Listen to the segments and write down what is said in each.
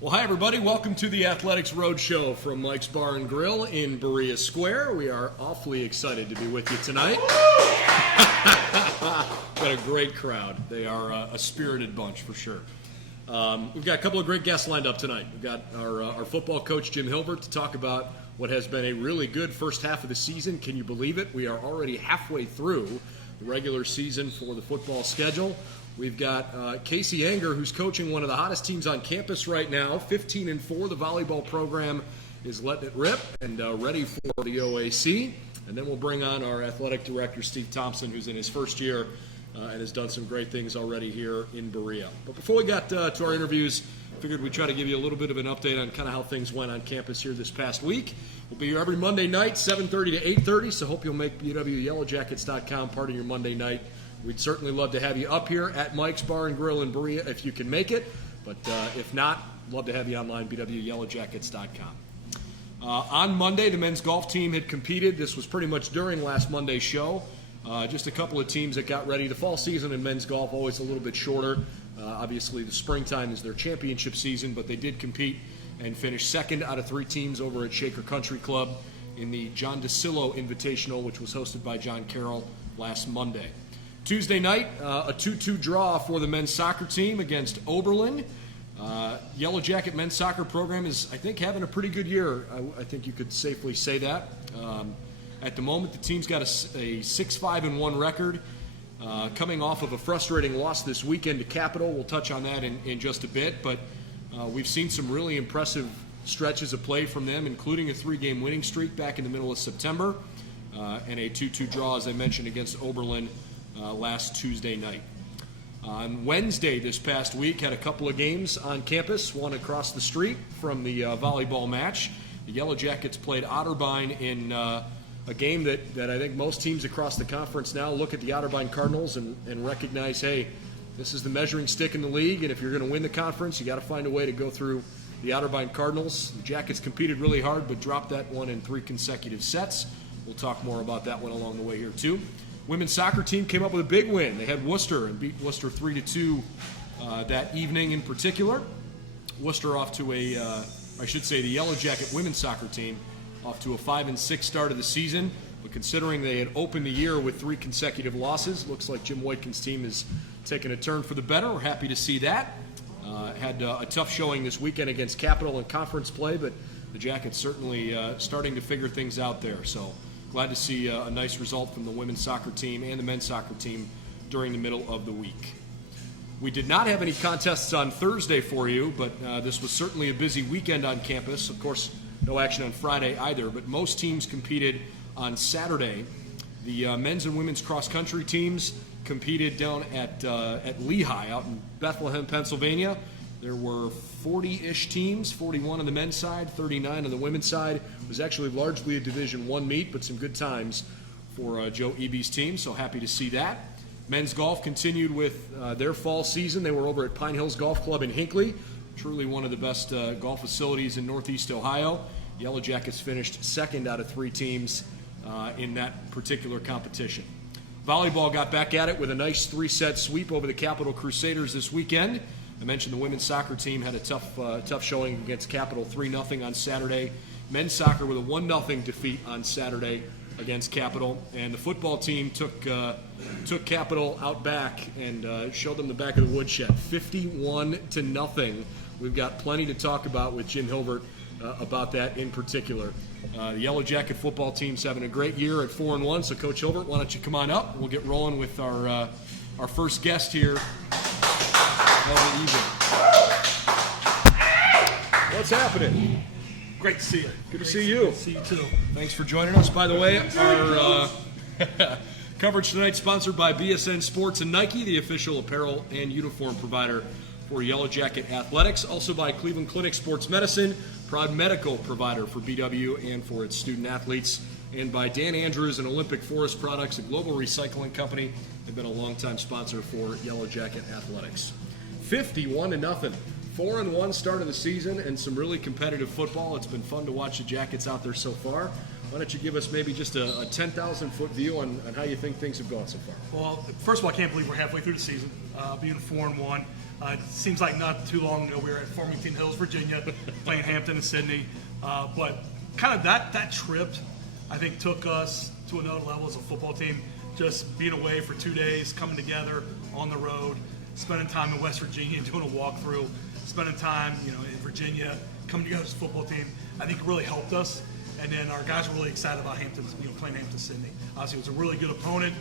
Well, hi, everybody. Welcome to the Athletics Roadshow from Mike's Bar and Grill in Berea Square. We are awfully excited to be with you tonight. Got a great crowd. They are a spirited bunch for sure. We've got a couple of great guests lined up tonight. We've got our football coach, Jim Hilvert, to talk about what has been a really good first half of the season. Can you believe it? We are already halfway through the regular season for the football schedule. We've got Kacie Ehinger, who's coaching one of the hottest teams on campus right now, 15-4. The volleyball program is letting it rip and ready for the OAC. And then we'll bring on our athletic director, Steve Thompson, who's in his first year and has done some great things already here in Berea. But before we got to our interviews, I figured we'd try to give you a little bit of an update on kind of how things went on campus here this past week. We'll be here every Monday night, 7:30 to 8:30, so hope you'll make BWYellowjackets.com part of your Monday night. We'd certainly love to have you up here at Mike's Bar and Grill in Berea if you can make it. But if not, love to have you online, BWYellowjackets.com. On Monday, the men's golf team had competed. This was pretty much during last Monday's show. Just a couple of teams that got ready. The fall season in men's golf always a little bit shorter. Obviously, the springtime is their championship season, but they did compete and finish second out of 3 teams over at Shaker Country Club in the John DeSillo Invitational, which was hosted by John Carroll last Monday. Tuesday night, a 2-2 draw for the men's soccer team against Oberlin. Yellow Jacket men's soccer program is, I think, having a pretty good year. I think you could safely say that. At the moment, the team's got a 6-5-1 record, coming off of a frustrating loss this weekend to Capital. We'll touch on that in just a bit, but we've seen some really impressive stretches of play from them, including a 3-game winning streak back in the middle of September, and a 2-2 draw, as I mentioned, against Oberlin last Tuesday night. On Wednesday this past week, had a couple of games on campus, one across the street from the volleyball match. The Yellow Jackets played Otterbein in a game that I think most teams across the conference now look at the Otterbein Cardinals and recognize, hey, this is the measuring stick in the league, and if you're going to win the conference, you got to find a way to go through the Otterbein Cardinals. The Jackets competed really hard, but dropped that one in 3 consecutive sets. We'll talk more about that one along the way here, too. Women's soccer team came up with a big win. They had Worcester and beat Worcester 3-2 that evening in particular. Worcester off to the Yellow Jacket women's soccer team off to a 5-6 start of the season. But considering they had opened the year with 3 consecutive losses, looks like Jim Whitekin's team is taking a turn for the better. We're happy to see that. Had a tough showing this weekend against Capital in conference play, but the Jackets certainly starting to figure things out there. So glad to see a nice result from the women's soccer team and the men's soccer team during the middle of the week. We did not have any contests on Thursday for you, but this was certainly a busy weekend on campus. Of course, no action on Friday either, but most teams competed on Saturday. The men's and women's cross-country teams competed down at Lehigh out in Bethlehem, Pennsylvania. There were 40-ish teams, 41 on the men's side, 39 on the women's side. It was actually largely a Division I meet, but some good times for Joe Eby's team, so happy to see that. Men's golf continued with their fall season. They were over at Pine Hills Golf Club in Hinckley, truly one of the best golf facilities in Northeast Ohio. Yellow Jackets finished second out of 3 teams in that particular competition. Volleyball got back at it with a nice 3-set sweep over the Capital Crusaders this weekend. I mentioned the women's soccer team had a tough showing against Capital, 3-0 on Saturday. Men's soccer with a 1-0 defeat on Saturday against Capital. And the football team took Capital out back and showed them the back of the woodshed, 51-0. We've got plenty to talk about with Jim Hilvert about that in particular. The Yellow Jacket football team's having a great year at 4-1. So, Coach Hilvert, why don't you come on up? We'll get rolling with our first guest here. What's happening? Great to see you. Good to see you. Good to see you too. Thanks for joining us. By the way, our coverage tonight sponsored by BSN Sports and Nike, the official apparel and uniform provider for Yellow Jacket Athletics. Also by Cleveland Clinic Sports Medicine, proud medical provider for BW and for its student athletes. And by Dan Andrews and Olympic Forest Products, a global recycling company. They've been a longtime sponsor for Yellow Jacket Athletics. 51-0. 4-1 start of the season and some really competitive football. It's been fun to watch the Jackets out there so far. Why don't you give us maybe just a 10,000-foot view on how you think things have gone so far? Well, first of all, I can't believe we're halfway through the season, being 4-1. It seems like not too long ago we were at Farmington Hills, Virginia, playing Hampton and Sydney. But kind of that trip, I think, took us to another level as a football team. Just being away for 2 days, coming together on the road, spending time in West Virginia, doing a walkthrough, spending time, in Virginia, coming together as a football team. I think it really helped us. And then our guys were really excited about Hampton, playing Hampton-Sydney. Obviously, it was a really good opponent,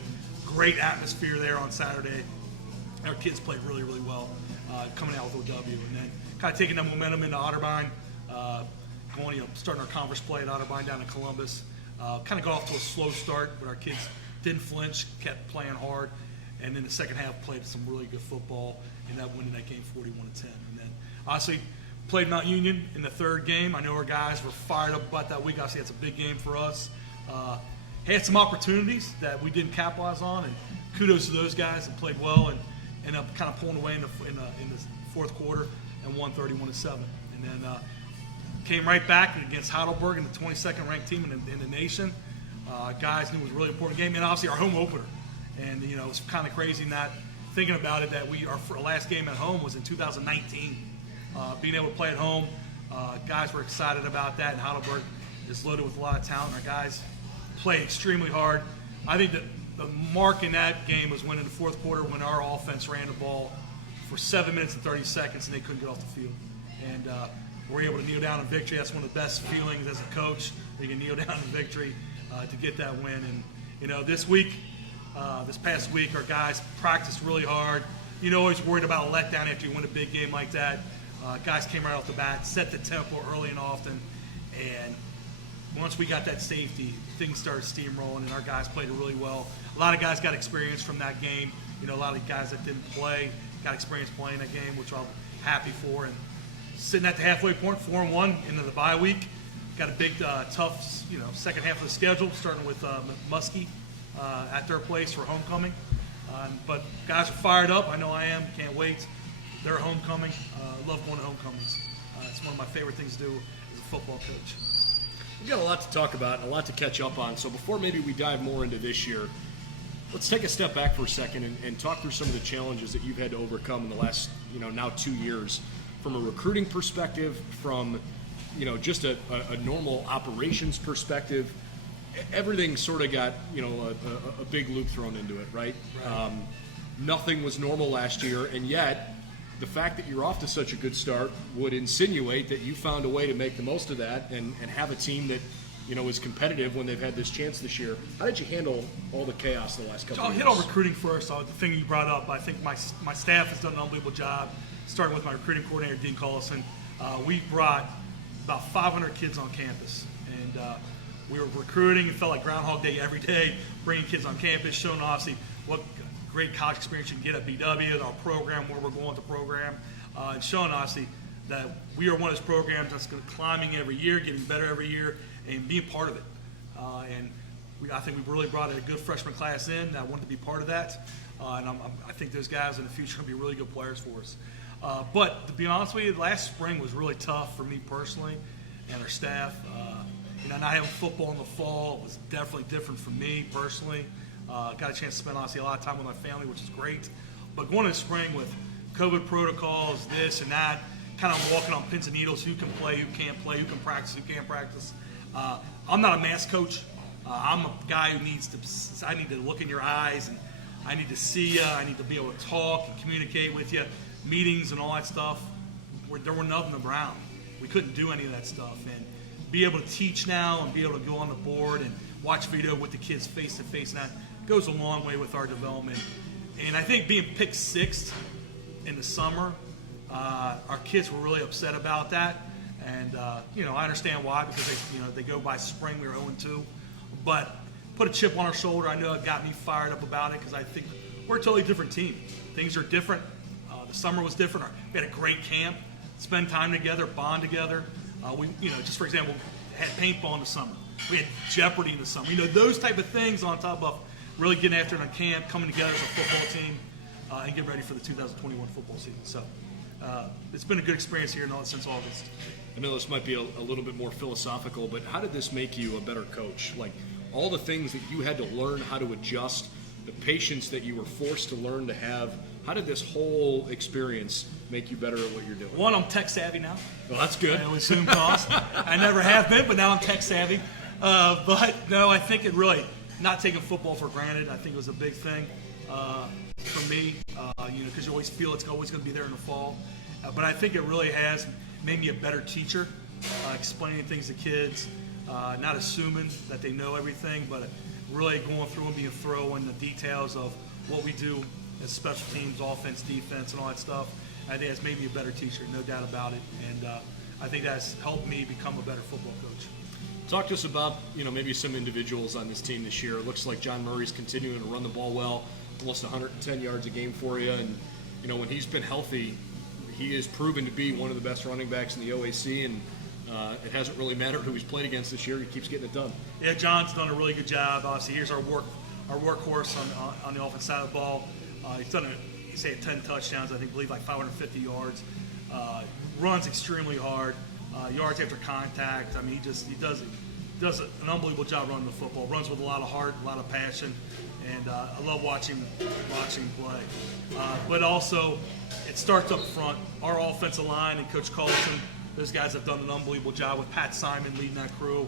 great atmosphere there on Saturday. Our kids played really, really well, coming out with OW. And then kind of taking that momentum into Otterbein, starting our conference play at Otterbein down in Columbus. Kind of got off to a slow start, but our kids didn't flinch, kept playing hard. And then the second half played some really good football, and that winning that game 41-10. And then, honestly, played Mount Union in the third game. I know our guys were fired up about that week. Obviously, that's a big game for us. Had some opportunities that we didn't capitalize on, and kudos to those guys that played well and ended up kind of pulling away in the fourth quarter and won 31-7. And then came right back against Heidelberg, and the 22nd ranked team in the nation. Guys knew it was a really important game, and obviously our home opener. And it was kind of crazy not thinking about it that our last game at home was in 2019. Being able to play at home, guys were excited about that, and Heidelberg is loaded with a lot of talent. Our guys played extremely hard. I think that the mark in that game was when in the fourth quarter when our offense ran the ball for 7 minutes and 30 seconds and they couldn't get off the field. And we're able to kneel down in victory. That's one of the best feelings as a coach. You can kneel down in victory to get that win. And, this past week, our guys practiced really hard. Always worried about a letdown after you win a big game like that. Guys came right off the bat, set the tempo early and often, and once we got that safety, things started steamrolling, and our guys played it really well. A lot of guys got experience from that game. A lot of guys that didn't play got experience playing that game, which I'm happy for. And sitting at the halfway point, 4-1 into the bye week, got a big, tough, second half of the schedule, starting with Muskie at their place for homecoming. But guys are fired up. I know I am. Can't wait. They're homecoming. Love going to homecomings. It's one of my favorite things to do as a football coach. We've got a lot to talk about and a lot to catch up on. So before maybe we dive more into this year, let's take a step back for a second and talk through some of the challenges that you've had to overcome in the last, now 2 years, from a recruiting perspective, from, just a normal operations perspective. Everything sort of got, a big loop thrown into it, right? Nothing was normal last year, and yet the fact that you're off to such a good start would insinuate that you found a way to make the most of that and have a team that, is competitive when they've had this chance this year. How did you handle all the chaos the last couple of years? I'll hit on recruiting first. The thing you brought up, I think my staff has done an unbelievable job, starting with my recruiting coordinator, Dean Collison. We brought about 500 kids on campus, and we were recruiting. It felt like Groundhog Day every day, bringing kids on campus, showing obviously what great college experience you can get at BW, our program, where we're going with the program, and showing obviously that we are one of those programs that's climbing every year, getting better every year, and being part of it. I think we've really brought a good freshman class in that wanted to be part of that, and I think those guys in the future are going to be really good players for us. But to be honest with you, last spring was really tough for me personally and our staff. Not having football in the fall was definitely different for me personally. Got a chance to spend obviously a lot of time with my family, which is great. But going into spring with COVID protocols, this and that, kind of walking on pins and needles, who can play, who can't play, who can practice, who can't practice. I'm not a mass coach. I'm a guy who I need to look in your eyes, and I need to see you. I need to be able to talk and communicate with you, meetings and all that stuff. There were nothing around. We couldn't do any of that stuff. And be able to teach now and be able to go on the board and watch video with the kids face to face, and that goes a long way with our development. And I think being picked sixth in the summer, our kids were really upset about that. And I understand why, because they go by spring. We were 0-2, but put a chip on our shoulder. I know it got me fired up about it because I think we're a totally different team. Things are different. The summer was different. We had a great camp, spend time together, bond together. Just for example, had paintball in the summer. We had Jeopardy in the summer. Those type of things on top of really getting after it on camp, coming together as a football team, and get ready for the 2021 football season. So it's been a good experience here since August. I know this might be a little bit more philosophical, but how did this make you a better coach? Like, all the things that you had to learn how to adjust, the patience that you were forced to learn to have, how did this whole experience make you better at what you're doing? One, I'm tech savvy now. Well, that's good. With Zoom calls. I never have been, but now I'm tech savvy. But no, I think it really, not taking football for granted, I think it was a big thing for me, because you always feel it's always going to be there in the fall. But I think it really has made me a better teacher, explaining things to kids, not assuming that they know everything, but really going through and being thorough in the details of what we do as special teams, offense, defense, and all that stuff. I think it's made me a better teacher, no doubt about it. And I think that's helped me become a better football coach. Talk to us about, maybe some individuals on this team this year. It looks like John Murray's continuing to run the ball well, almost 110 yards a game for you. And, when he's been healthy, he has proven to be one of the best running backs in the OAC. And it hasn't really mattered who he's played against this year. He keeps getting it done. Yeah, John's done a really good job. Obviously, here's our workhorse on the offense side of the ball. He's done 10 touchdowns, I believe like 550 yards. Runs extremely hard. Yards after contact. I mean, he does an unbelievable job running the football. Runs with a lot of heart, a lot of passion, and I love watching him play. But also, it starts up front. Our offensive line and Coach Carlson, those guys have done an unbelievable job with Pat Simon leading that crew,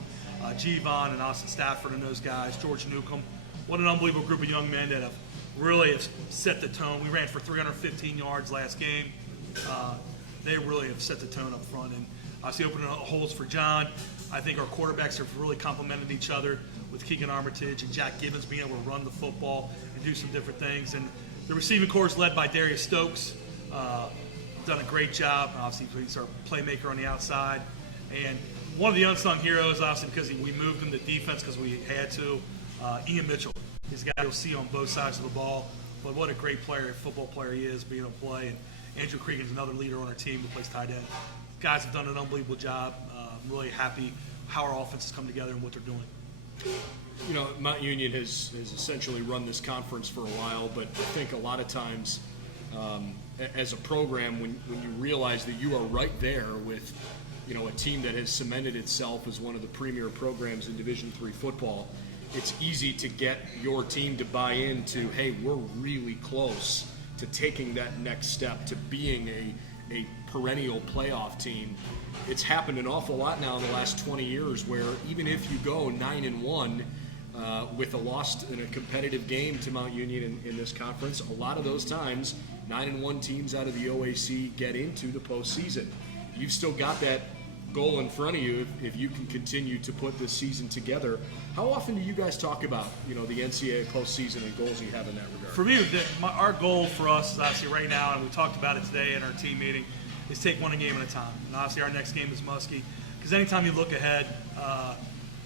G-Von and Austin Stafford and those guys, George Newcomb. What an unbelievable group of young men that have really set the tone. We ran for 315 yards last game. They really have set the tone up front and obviously opening up holes for John. I think our quarterbacks have really complemented each other with Keegan Armitage and Jack Gibbons being able to run the football and do some different things. And the receiving corps is led by Darius Stokes. Done a great job. Obviously, he's our playmaker on the outside. And one of the unsung heroes, obviously, because we moved him to defense because we had to, Ian Mitchell. He's a guy you'll see on both sides of the ball. But what a great player, football player he is, being able to play. And Andrew Cregan's another leader on our team who plays tight end. Guys have done an unbelievable job. I'm really happy how our offense has come together and what they're doing. Mount Union has essentially run this conference for a while, but I think a lot of times as a program, when you realize that you are right there with a team that has cemented itself as one of the premier programs in Division III football, it's easy to get your team to buy into, hey, we're really close to taking that next step, to being a perennial playoff team. It's happened an awful lot now in the last 20 years where even if you go 9-1 with a loss in a competitive game to Mount Union in this conference, a lot of those times 9-1 teams out of the OAC get into the postseason. You've still got that goal in front of you if you can continue to put this season together. How often do you guys talk about the NCAA postseason and goals you have in that regard? For me, our goal for us is obviously right now, and we talked about it today in our team meeting, is take one game at a time. And obviously our next game is Muskie, because anytime you look ahead,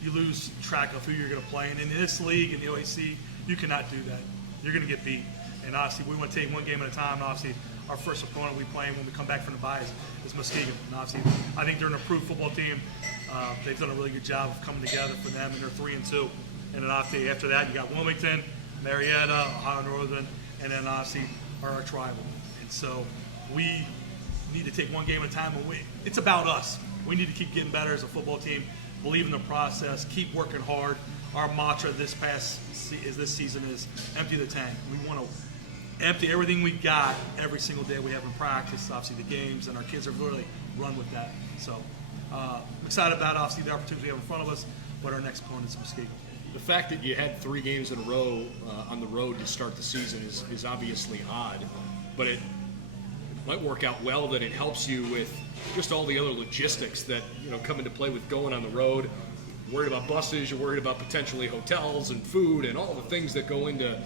you lose track of who you're going to play. And in this league, in the OAC, you cannot do that. You're going to get beat. And obviously we want to take one game at a time. And obviously our first opponent we play when we come back from the bye is Muskegon. And obviously I think they're an improved football team. They've done a really good job of coming together for them, and they're 3-2. And then obviously after that, you got Wilmington, Marietta, Ohio Northern, and then obviously our arch rival. And so we need to take one game at a time. And it's about us. We need to keep getting better as a football team, believe in the process, keep working hard. Our mantra this season is empty the tank. We want to empty everything we got every single day we have in practice, obviously the games, and our kids have really run with that. So I'm excited about obviously the opportunities we have in front of us, but our next opponent is Muskegon. The fact that you had 3 games in a row on the road to start the season is obviously odd, but it might work out well that it helps you with just all the other logistics that come into play with going on the road. You're worried about buses, you're worried about potentially hotels and food and all the things that go into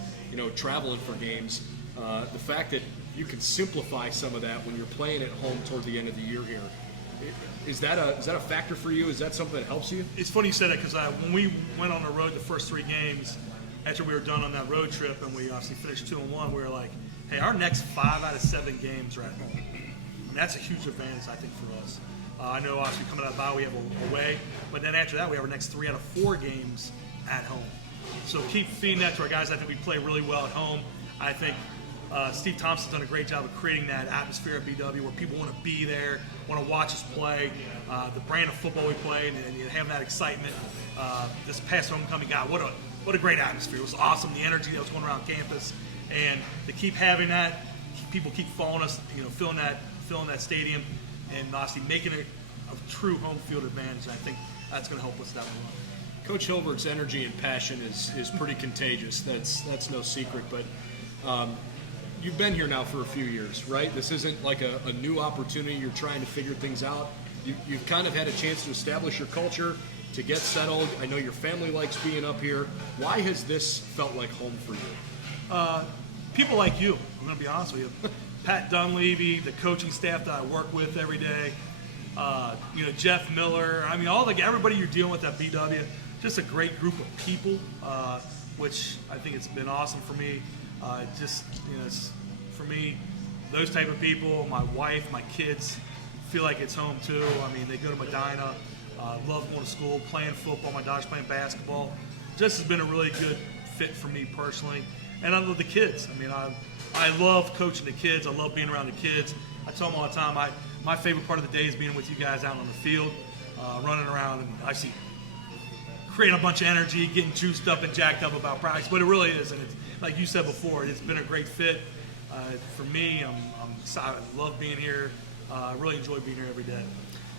traveling for games. The fact that you can simplify some of that when you're playing at home toward the end of the year here. Is that a factor for you? Is that something that helps you? It's funny you said that because when we went on the road the first 3 games, after we were done on that road trip and we obviously finished 2-1, we were like, hey, our next 5 out of 7 games are at home. And that's a huge advantage, I think, for us. I know obviously coming out of the bye we have away, but then after that we have our next 3 out of 4 games at home. So keep feeding that to our guys. I think we play really well at home. I think Steve Thompson's done a great job of creating that atmosphere at BW where people want to be there, want to watch us play. The brand of football we play, and you have that excitement. This past homecoming, God, what a great atmosphere. It was awesome, the energy that was going around campus. And to keep having that, people keep following us, filling that stadium, and obviously making it a true home field advantage. I think that's going to help us down the line. Coach Hilvert's energy and passion is pretty contagious. That's no secret. But you've been here now for a few years, right? This isn't like a new opportunity. You're trying to figure things out. You've kind of had a chance to establish your culture, to get settled. I know your family likes being up here. Why has this felt like home for you? People like you, I'm going to be honest with you. Pat Dunleavy, the coaching staff that I work with every day, Jeff Miller. I mean, everybody you're dealing with at BW, just a great group of people, which I think it's been awesome for me. For me, those type of people, my wife, my kids, feel like it's home too. I mean, they go to Medina, love going to school, playing football. My daughter's playing basketball. Just has been a really good fit for me personally. And I love the kids. I mean, I love coaching the kids. I love being around the kids. I tell them all the time, my favorite part of the day is being with you guys out on the field, running around, and I see creating a bunch of energy, getting juiced up and jacked up about practice. But it really is, and it's, like you said before, it's been a great fit for me. I love being here. I really enjoy being here every day.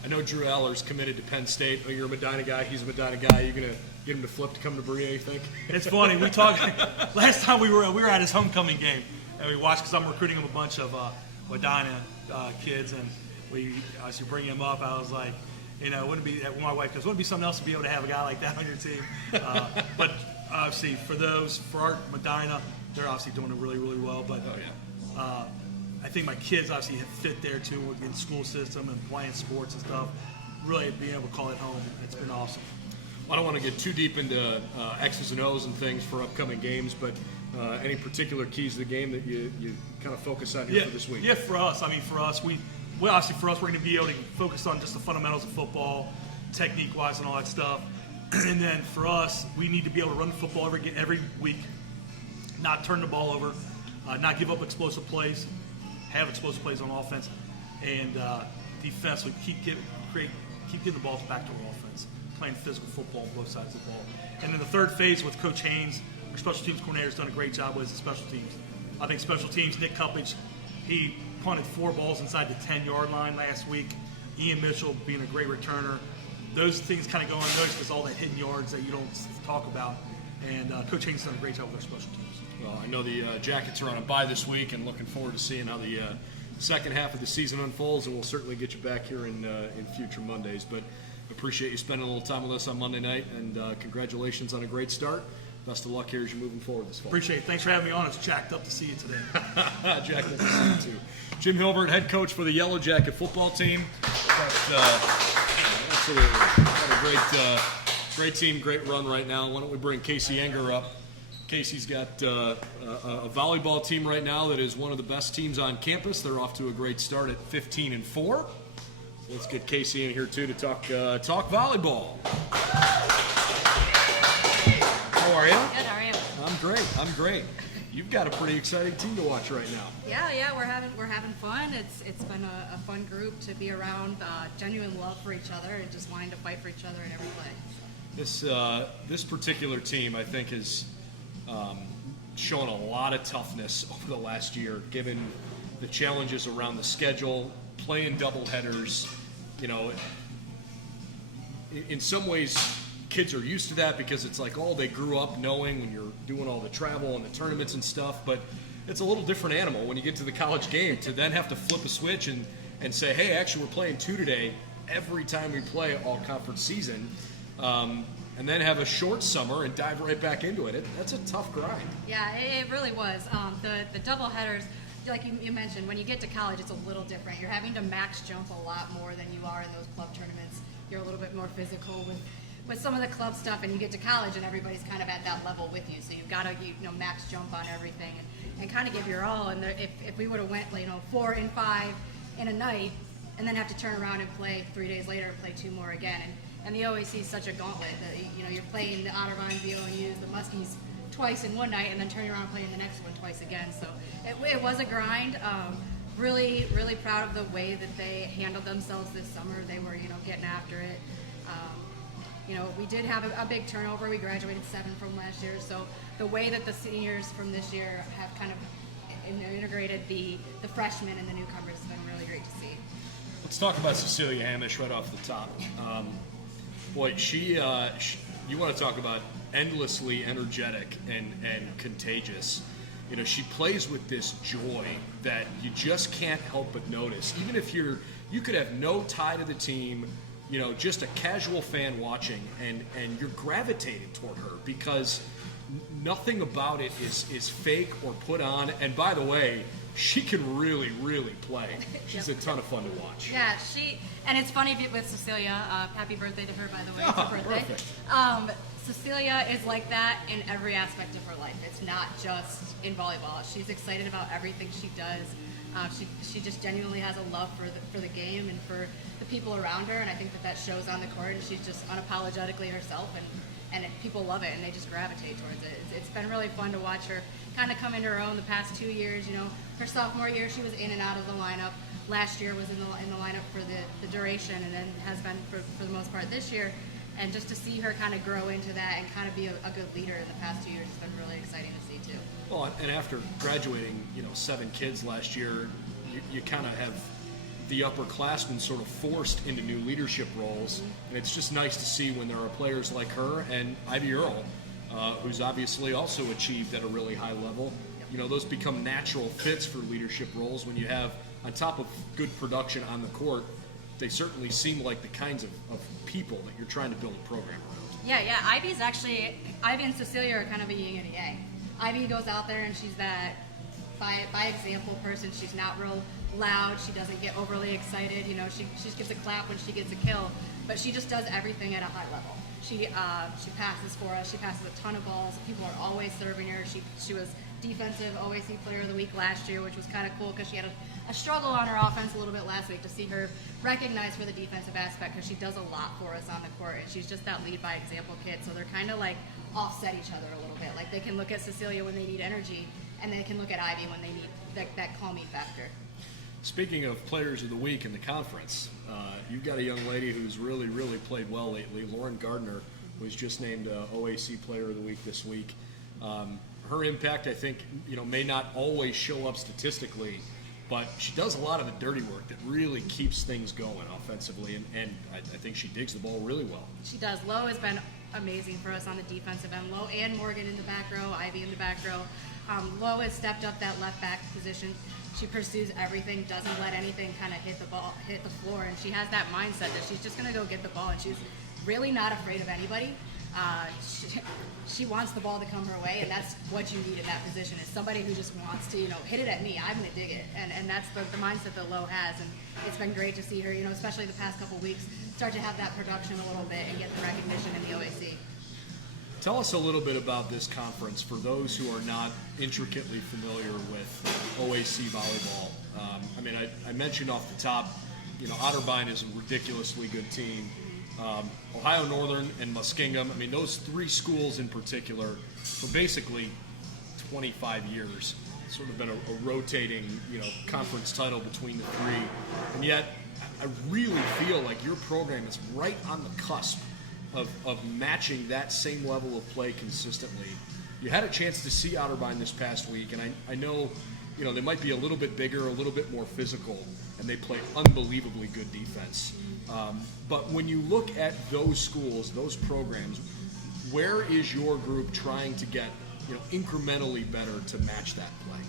I know Drew Aller's committed to Penn State. You're a Medina guy. He's a Medina guy. You're gonna get him to flip to come to Berea, you think? It's funny. We talked last time we were at his homecoming game, and we watched because I'm recruiting him a bunch of Medina kids, and we obviously bring him up. I was like, wouldn't it be? My wife goes, wouldn't it be something else to be able to have a guy like that on your team? But obviously, for our Medina, they're obviously doing it really, really well. But I think my kids obviously have fit there too in the school system and playing sports and stuff. Really being able to call it home, it's been awesome. Well, I don't want to get too deep into X's and O's and things for upcoming games, but any particular keys to the game that you kind of focus on here for this week? Yeah, for us, we're going to be able to focus on just the fundamentals of football, technique-wise and all that stuff. And then for us, we need to be able to run the football every week, not turn the ball over, not give up explosive plays, have explosive plays on offense, and defense. We keep getting the balls back to our offense, playing physical football on both sides of the ball. And then the third phase with Coach Haynes, our special teams coordinator, has done a great job with the special teams. I think special teams, Nick Cuppage, he punted 4 balls inside the 10-yard line last week. Ian Mitchell being a great returner. Those things kind of go unnoticed because all that hidden yards that you don't talk about. And Coach Haynes has done a great job with our special teams. Well, I know the Jackets are on a bye this week, and looking forward to seeing how the second half of the season unfolds, and we'll certainly get you back here in future Mondays. But appreciate you spending a little time with us on Monday night, and congratulations on a great start. Best of luck here as you're moving forward this fall. Appreciate it. Thanks for having me on. It's jacked up to see you today. Jacked up to see you too. Jim Hilvert, head coach for the Yellow Jacket football team. Absolutely. Got a great team, great run right now. Why don't we bring Kacie Ehinger up? Kacie's got a volleyball team right now that is one of the best teams on campus. They're off to a great start at 15-4. So let's get Kacie in here too to talk volleyball. How are you? Good, how are you? I'm great. You've got a pretty exciting team to watch right now. Yeah, we're having fun. It's been a fun group to be around. Genuine love for each other and just wanting to fight for each other in every play. This particular team, I think, has shown a lot of toughness over the last year, given the challenges around the schedule, playing doubleheaders. In some ways, kids are used to that because it's like, they grew up knowing when you're doing all the travel and the tournaments and stuff. But it's a little different animal when you get to the college game to then have to flip a switch and say, hey, actually, we're playing 2 today every time we play all conference season. And then have a short summer and dive right back into it. That's a tough grind. Yeah, it really was. The double headers, like you mentioned, when you get to college, it's a little different. You're having to max jump a lot more than you are in those club tournaments. You're a little bit more physical with some of the club stuff, and you get to college and everybody's kind of at that level with you. So you've got to max jump on everything and kind of give your all. And if we would have went 4 and 5 in a night and then have to turn around and play 3 days later and play 2 more again. And the OAC is such a gauntlet that you're playing the Otterbeins, the ONUs, the Muskies twice in one night and then turning around and playing the next one twice again. So it was a grind. Really, really proud of the way that they handled themselves this summer. They were, getting after it. We did have a big turnover. We graduated 7 from last year. So the way that the seniors from this year have kind of integrated the freshmen and the newcomers has been really great to see. Let's talk about Cecilia Hamish right off the top. Boy, you want to talk about endlessly energetic and contagious. She plays with this joy that you just can't help but notice. Even if you could have no tie to the team, just a casual fan watching, and you're gravitated toward her because nothing about it is fake or put on. And by the way, she can really, really play. She's a ton of fun to watch. Yeah, and it's funny with Cecilia. Happy birthday to her, by the way. It's her birthday. Perfect. Cecilia is like that in every aspect of her life. It's not just in volleyball. She's excited about everything she does. She just genuinely has a love for the game and for the people around her, and I think that shows on the court. And she's just unapologetically herself, and people love it, and they just gravitate towards it. It's been really fun to watch her kind of come into her own the past 2 years. Her sophomore year, she was in and out of the lineup. Last year was in the lineup for the duration, and then has been for the most part this year. And just to see her kind of grow into that and kind of be a good leader in the past 2 years has been really exciting to see too. Well, and after graduating, 7 kids last year, you kind of have the upperclassmen sort of forced into new leadership roles, and it's just nice to see when there are players like her and Ivy Earl, who's obviously also achieved at a really high level. Those become natural fits for leadership roles when you have, on top of good production on the court, they certainly seem like the kinds of people that you're trying to build a program around. Yeah. Ivy and Cecilia are kind of a yin and a yang. Ivy goes out there and she's that by example person. She's not real loud. She doesn't get overly excited. She just gives a clap when she gets a kill, but she just does everything at a high level. She passes for us. She passes a ton of balls. People are always serving her. She was defensive OAC Player of the Week last year, which was kind of cool because she had a struggle on her offense a little bit last week. To see her recognized for the defensive aspect, because she does a lot for us on the court, and she's just that lead by example kid. So they're kind of like offset each other a little bit. Like they can look at Cecilia when they need energy, and they can look at Ivy when they need that calming factor. Speaking of Players of the Week in the conference, you've got a young lady who's really, really played well lately. Lauren Gardner was just named OAC Player of the Week this week. Her impact, I think, may not always show up statistically, but she does a lot of the dirty work that really keeps things going offensively, and I think she digs the ball really well. She does. Lowe has been amazing for us on the defensive end. Lowe and Morgan in the back row, Ivy in the back row. Lowe has stepped up that left back position. She pursues everything, doesn't let anything kind of hit the floor, and she has that mindset that she's just going to go get the ball, and she's really not afraid of anybody. She wants the ball to come her way, and that's what you need in that position, is somebody who just wants to, hit it at me. I'm going to dig it, and that's the mindset that Lowe has, and it's been great to see her, especially the past couple weeks, start to have that production a little bit and get the recognition in the OAC. Tell us a little bit about this conference for those who are not intricately familiar with OAC volleyball. I mentioned off the top, Otterbein is a ridiculously good team. Ohio Northern and Muskingum, those 3 schools in particular, for basically 25 years, sort of been a rotating, conference title between the 3. And yet, I really feel like your program is right on the cusp of matching that same level of play consistently. You had a chance to see Otterbein this past week, and I know, they might be a little bit bigger, a little bit more physical, and they play unbelievably good defense. But when you look at those schools, those programs, where is your group trying to get, incrementally better to match that play?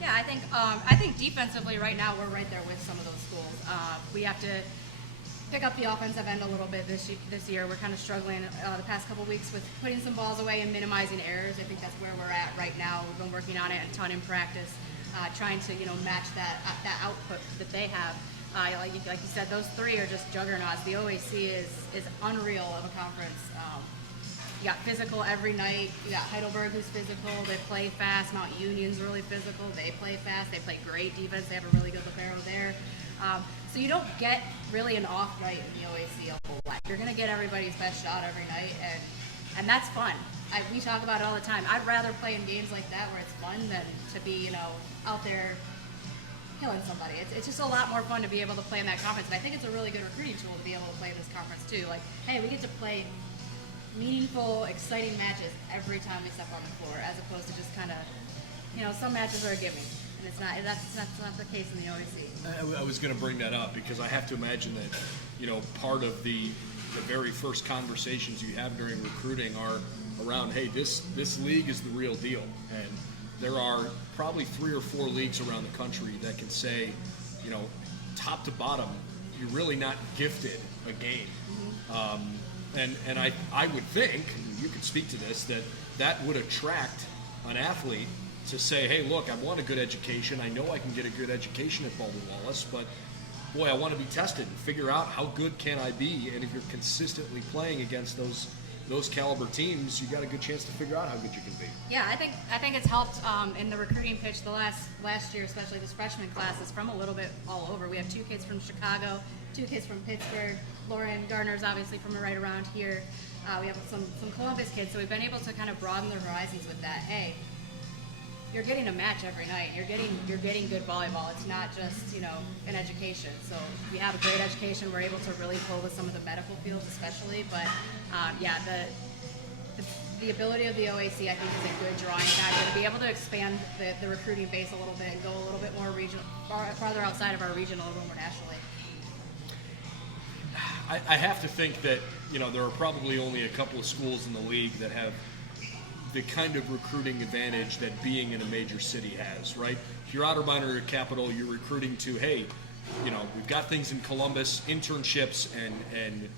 Yeah, I think defensively right now we're right there with some of those schools. We have to pick up the offensive end a little bit this year. We're kind of struggling the past couple weeks with putting some balls away and minimizing errors. I think that's where we're at right now. We've been working on it a ton in practice, trying to match that output that they have. Like you said, those 3 are just juggernauts. The OAC is unreal of a conference. You got physical every night. You got Heidelberg, who's physical. They play fast. Mount Union's really physical. They play fast. They play great defense. They have a really good libero there. So you don't get really an off night in the OAC a whole lot. You're going to get everybody's best shot every night, and that's fun. we talk about it all the time. I'd rather play in games like that where it's fun than to be, out there killing somebody. It's just a lot more fun to be able to play in that conference. And I think it's a really good recruiting tool to be able to play this conference too. Like, hey, we get to play meaningful, exciting matches every time we step on the floor, as opposed to just kind of, some matches are a gimme. And that's not the case in the OAC. I was going to bring that up because I have to imagine that, part of the very first conversations you have during recruiting are around, hey, this league is the real deal. And there are probably 3 or 4 leagues around the country that can say, top to bottom, you're really not gifted a game. And I would think, and you could speak to this, that would attract an athlete to say, hey, look, I want a good education. I know I can get a good education at Baldwin Wallace, but boy, I want to be tested and figure out how good can I be. And if you're consistently playing against those caliber teams, you got a good chance to figure out how good you can be. Yeah, I think it's helped in the recruiting pitch the last year, especially this freshman class is from a little bit all over. We have 2 kids from Chicago, 2 kids from Pittsburgh. Lauren Gardner's obviously from right around here. We have some Columbus kids, so we've been able to kind of broaden their horizons with that. Hey, you're getting a match every night. You're getting good volleyball. It's not just an education. So we have a great education. We're able to really pull with some of the medical fields, especially. But the ability of the OAC, I think, is a good drawing factor to be able to expand the recruiting base a little bit and go a little bit more regional, farther outside of our region, a little more nationally. I have to think that there are probably only a couple of schools in the league that have the kind of recruiting advantage that being in a major city has, right? If you're Otterbein or your Capital, you're recruiting to, hey, we've got things in Columbus, internships and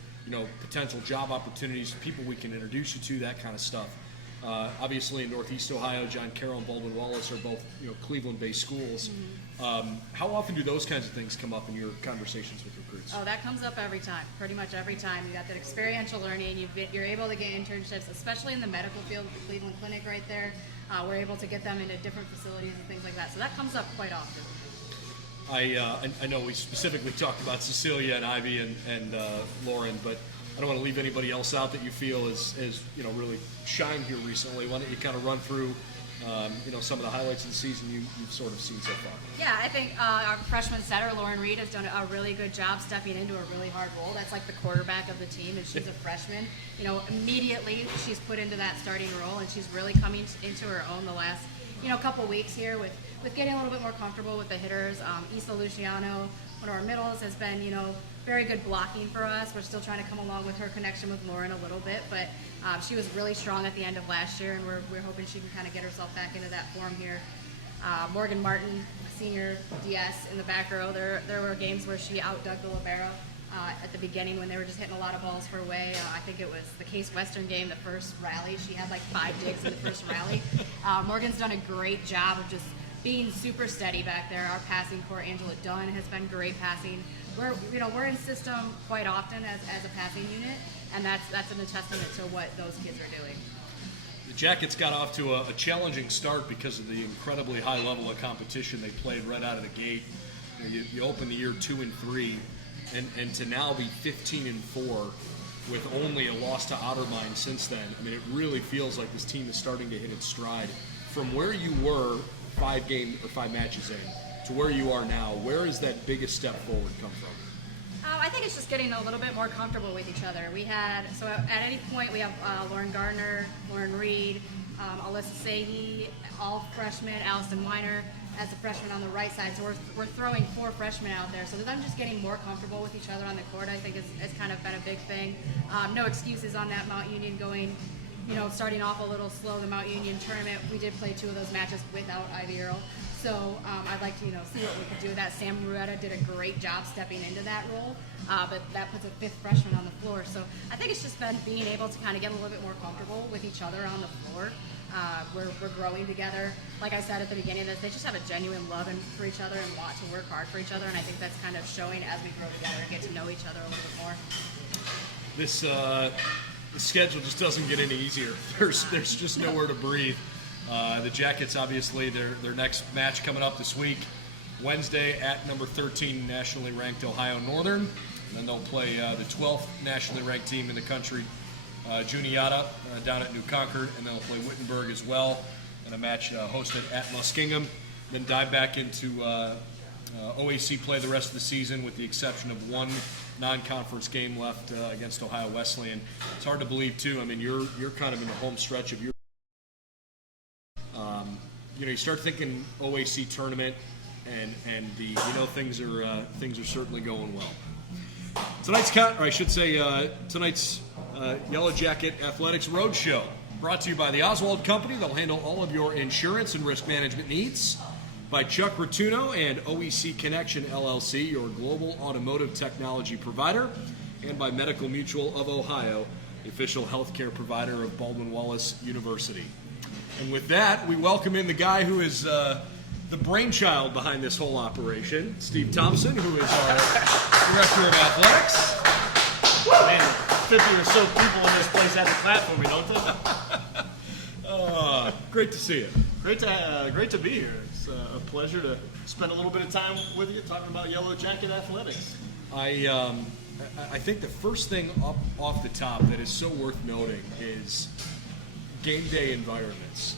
potential job opportunities, people we can introduce you to, that kind of stuff. Obviously in Northeast Ohio, John Carroll and Baldwin Wallace are both Cleveland-based schools. How often do those kinds of things come up in your conversations with recruits? Oh, that comes up every time, pretty much every time. You got that experiential learning. You're able to get internships, especially in the medical field with the Cleveland Clinic right there. We're able to get them into different facilities and things like that. So that comes up quite often. I know we specifically talked about Cecilia and Ivy and Lauren, but I don't want to leave anybody else out that you feel is really shined here recently. Why don't you kind of run through some of the highlights of the season you've sort of seen so far? Yeah, I think our freshman setter, Lauren Reed, has done a really good job stepping into a really hard role. That's like the quarterback of the team, and she's a freshman. Immediately she's put into that starting role, and she's really coming into her own the last couple weeks here with getting a little bit more comfortable with the hitters. Isa Luciano, one of our middles, has been very good blocking for us. We're still trying to come along with her connection with Lauren a little bit, but she was really strong at the end of last year, and we're hoping she can kind of get herself back into that form here. Morgan Martin, senior DS in the back row. There were games where she outdug the libero at the beginning when they were just hitting a lot of balls her way. I think it was the Case Western game, the first rally. She had like 5 digs in the first rally. Morgan's done a great job of just being super steady back there. Our passing court, Angela Dunn, has been great passing. We're in system quite often as a passing unit, and that's an testament to what those kids are doing. The Jackets got off to a challenging start because of the incredibly high level of competition they played right out of the gate. You open the year 2-3, and to now be 15-4 with only a loss to Otterbein since then. I mean, it really feels like this team is starting to hit its stride. From where you were 5 matches in to where you are now, where is that biggest step forward come from? I think it's just getting a little bit more comfortable with each other. So at any point we have Lauren Gardner, Lauren Reed, Alyssa Sahi, all freshmen, Allison Weiner as a freshman on the right side. So we're throwing 4 freshmen out there. So them just getting more comfortable with each other on the court, I think is kind of been a big thing. No excuses on that Mount Union going, starting off a little slow. The Mount Union tournament, we did play 2 of those matches without Ivy Earl. So I'd like to, see what we could do with that. Sam Ruetta did a great job stepping into that role, but that puts a 5th freshman on the floor. So I think it's just been being able to kind of get a little bit more comfortable with each other on the floor. We're growing together. Like I said at the beginning of this, they just have a genuine love for each other and want to work hard for each other, and I think that's kind of showing as we grow together and get to know each other a little bit more. This the schedule just doesn't get any easier. There's just nowhere to breathe. The Jackets, obviously, their next match coming up this week, Wednesday at number 13 nationally ranked Ohio Northern. And then they'll play the 12th nationally ranked team in the country Juniata down at New Concord, and they'll play Wittenberg as well in a match hosted at Muskingum. Then dive back into OAC play the rest of the season, with the exception of one non-conference game left against Ohio Wesleyan. It's hard to believe too. I mean, you're kind of in the home stretch of your. You start thinking OAC tournament, and things are certainly going well. Tonight's Yellow Jacket Athletics Roadshow, brought to you by the Oswald Company. They'll handle all of your insurance and risk management needs. By Chuck Rotuno and OEC Connection LLC, your global automotive technology provider. And by Medical Mutual of Ohio, the official healthcare provider of Baldwin-Wallace University. And with that, we welcome in the guy who is the brainchild behind this whole operation, Steve Thompson, who is our Director of Athletics. Man, 50 or so people in this place have to clap for me, don't they? Great to see you. Great to be here. It's a pleasure to spend a little bit of time with you talking about Yellow Jacket Athletics. I think the first thing off the top that is so worth noting is game day environments.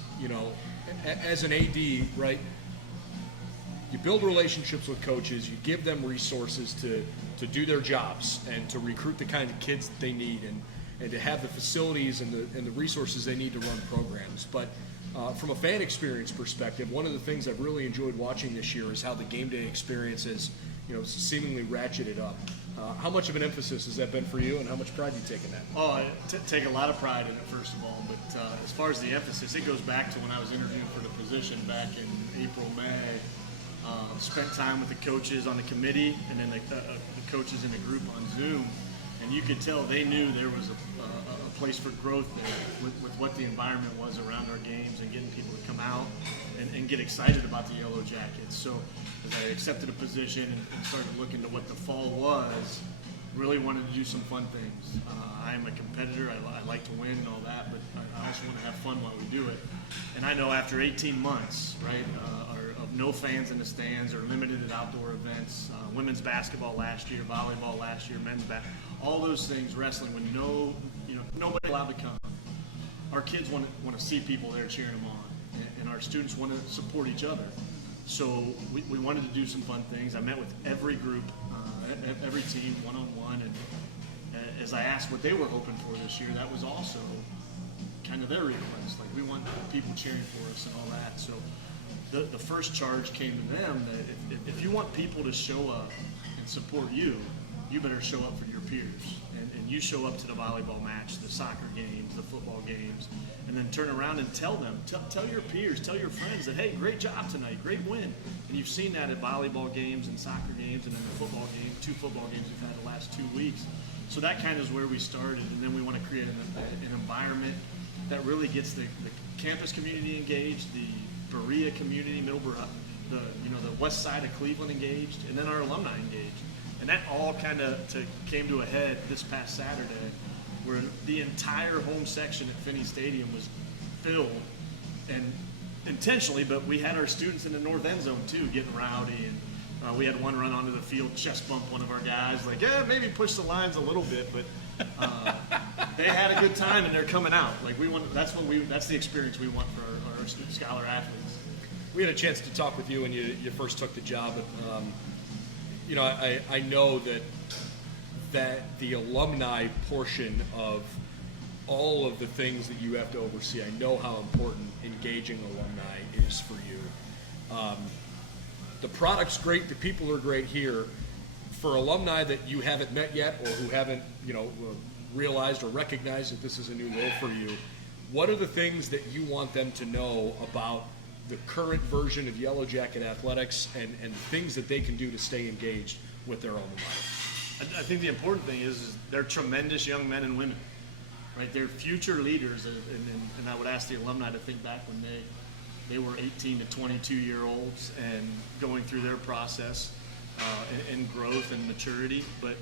As an AD, right, you build relationships with coaches, you give them resources to do their jobs and to recruit the kind of kids that they need, and to have the facilities and the resources they need to run programs. But from a fan experience perspective, one of the things I've really enjoyed watching this year is how the game day experience is, seemingly ratcheted up. How much of an emphasis has that been for you, and how much pride do you take in that? Oh, I take a lot of pride in it, first of all. But as far as the emphasis, it goes back to when I was interviewing for the position back in April, May. Spent time with the coaches on the committee, and then the coaches in the group on Zoom, and you could tell they knew there was a place for growth there with what the environment was around our games, and getting people to come out and get excited about the Yellow Jackets. So as I accepted a position and started looking to what the fall was, really wanted to do some fun things. I am a competitor. I like to win and all that, but I also want to have fun while we do it. And I know after 18 months, right, of no fans in the stands or limited at outdoor events, women's basketball last year, volleyball last year, men's basketball, all those things, wrestling, when nobody allowed to come. Our kids want to see people there cheering them on, and our students want to support each other. So we wanted to do some fun things. I met with every group, every team, one-on-one, and as I asked what they were hoping for this year, that was also kind of their request. Like, we want people cheering for us and all that. So the first charge came to them that if you want people to show up and support you, you better show up for your peers. And you show up to the volleyball match, the soccer games, the football games, and then turn around and tell them, tell your peers, tell your friends that, hey, great job tonight, great win. And you've seen that at volleyball games and soccer games, and then the football games, 2 football games we've had the last 2 weeks. So that kind of is where we started, and then we want to create an environment that really gets the campus community engaged, the Berea community, Middleborough, the west side of Cleveland engaged, and then our alumni engaged. And that all kind of came to a head this past Saturday, where the entire home section at Finney Stadium was filled, and intentionally, but we had our students in the north end zone too getting rowdy, and we had one run onto the field, chest bump one of our guys, like, yeah, maybe push the lines a little bit, but they had a good time, and they're coming out. Like, that's the experience we want for our scholar athletes. We had a chance to talk with you when you first took the job, but I know that the alumni portion of all of the things that you have to oversee, I know how important engaging alumni is for you. The product's great, the people are great here. For alumni that you haven't met yet, or who haven't, realized or recognized that this is a new role for you, what are the things that you want them to know about the current version of Yellow Jacket Athletics, and things that they can do to stay engaged with their alma mater? I think the important thing is they're tremendous young men and women, right? They're future leaders, and I would ask the alumni to think back when they were 18 to 22-year-olds and going through their process in growth and maturity. But